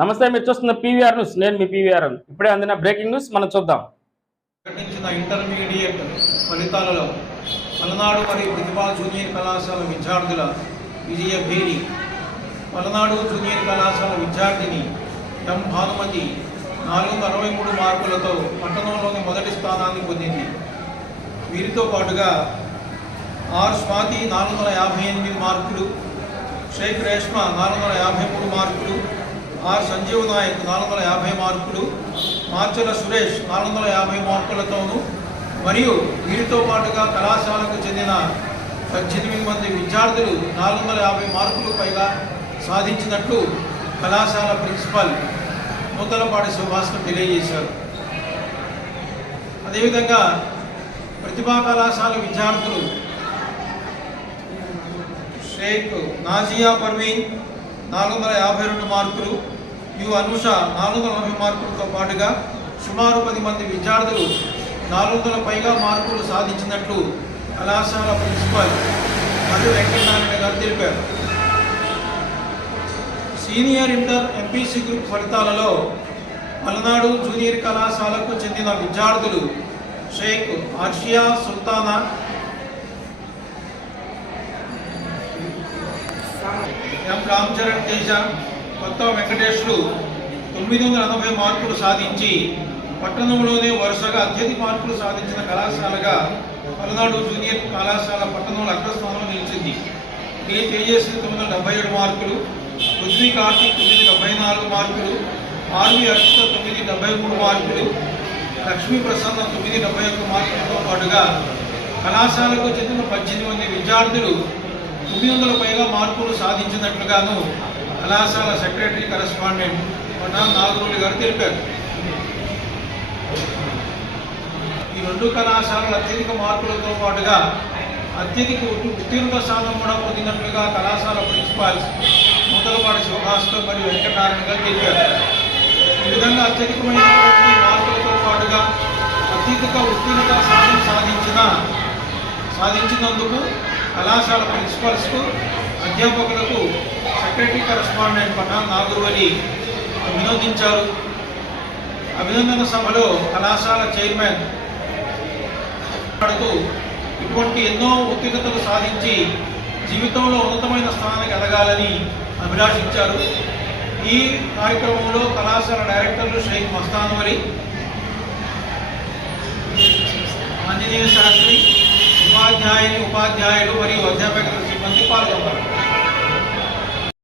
నమస్తే మీరు చూస్తున్న పీవీఆర్ న్యూస్. నేను మీ పీవీఆర్ ఇప్పుడే అందిన బ్రేకింగ్ న్యూస్ మనం చూద్దాం. ప్రకటించిన ఇంటర్మీడియట్ ఫలితాలలో పలనాడు మరియు ప్రతిభా జూనియర్ కళాశాల విద్యార్థుల విజయ భేరి పలనాడు జూనియర్ కళాశాల విద్యార్థిని ఎం. భానుమతి నాలుగు వందల అరవై మూడు మార్కులతో పట్టణంలోని మొదటి స్థానాన్ని పొందింది. వీరితో పాటుగా ఆర్. స్వాతి నాలుగు వందల యాభై ఎనిమిది మార్కులు షేక్ రేష్మ నాలుగు వందల యాభై మూడు మార్కులు ఆర్ సంజీవ్ నాయక్ నాలుగు వందల యాభై మార్కులు మార్చల సురేష్ నాలుగు వందల యాభై మార్కులతోనూ మరియు వీరితో పాటుగా కళాశాలకు చెందిన పద్దెనిమిది మంది విద్యార్థులు నాలుగు వందల యాభై మార్కులు పైగా సాధించినట్లు కళాశాల ప్రిన్సిపల్ నూతలపాటి సుభాష్ను తెలియజేశారు. అదేవిధంగా ప్రతిభా కళాశాల విద్యార్థులు షేక్ నాజియా పర్వీన్ నాలుగు వందల యాభై రెండు మార్కులు యు అనుష నాలుగు వందల నలభై మార్కులతో పాటుగా సుమారు పది మంది విద్యార్థులు నాలుగు వందల పైగా మార్కులు సాధించినట్లు కళాశాల ప్రిన్సిపల్ మరియు వెంకటనారాయణ గారు తెలిపారు. సీనియర్ ఇంటర్ ఎంపీసీ గ్రూప్ ఫలితాలలో పలనాడు జూనియర్ కళాశాలకు చెందిన విద్యార్థులు షేక్ ఆర్షియా సుల్తానా ఎం రామ్ చరణ్ తేజ కొత్త వెంకటేశుడు తొమ్మిది వందల ఎనభై మార్కులు సాధించి పట్టణంలోనే వరుసగా అత్యధిక మార్కులు సాధించిన కళాశాలగా పలనాడు జూనియర్ కళాశాల పట్టణంలో అగ్రస్థానంలో నిలిచింది. కే. తేజస్వి తొమ్మిది వందల డెబ్బై ఏడు మార్కులు పృథ్వీ కార్తీక్ తొమ్మిది డెబ్బై నాలుగు మార్కులు ఆర్వి అర్చిత తొమ్మిది డెబ్బై మూడు మార్కులు లక్ష్మీ ప్రసన్న తొమ్మిది డెబ్బై ఒక్క మార్కులతో పాటుగా కళాశాలకు చెందిన పద్దెనిమిది మంది విద్యార్థులు తొమ్మిది వందల పైగా మార్కులు సాధించినట్లుగాను కళాశాల సెక్రటరీ కరెస్పాండెంట్ మన నాలుగు రోజులు గారు తెలిపారు. ఈ రెండు కళాశాలలు అత్యధిక మార్కులతో పాటుగా అత్యధిక ఉత్తీర్ణత శాతం కూడా పొందినట్లుగా కళాశాల ప్రిన్సిపాల్స్ మొదలపాటి శివభాస్కర్ మరియు వెంకటారాయణ గారు తెలిపారు. ఈ విధంగా అత్యధికమైనటువంటి మార్కులతో పాటుగా అత్యధిక ఉత్తీర్ణత శాతం సాధించిన సాధించినందుకు కళాశాల ప్రిన్సిపాల్స్కు అధ్యాపకులకు సెక్రటరీ కరెస్పాండెంట్ పఠాన్ నాగర్వలి అభినందించారు. అభినందన సభలో కళాశాల చైర్మన్ మాట్లాడుతూ ఇటువంటి ఎన్నో ఉత్తీర్ణతలు సాధించి జీవితంలో ఉన్నతమైన స్థానానికి ఎదగాలని అభిలాషించారు. ఈ కార్యక్రమంలో కళాశాల డైరెక్టర్లు షేక్ మస్తాన్ వలి ఆంజనేయ శాస్త్రి ఉపాధ్యాయుని ఉపాధ్యాయులు మరియు అధ్యాపకుల సిబ్బంది పాల్గొన్నారు.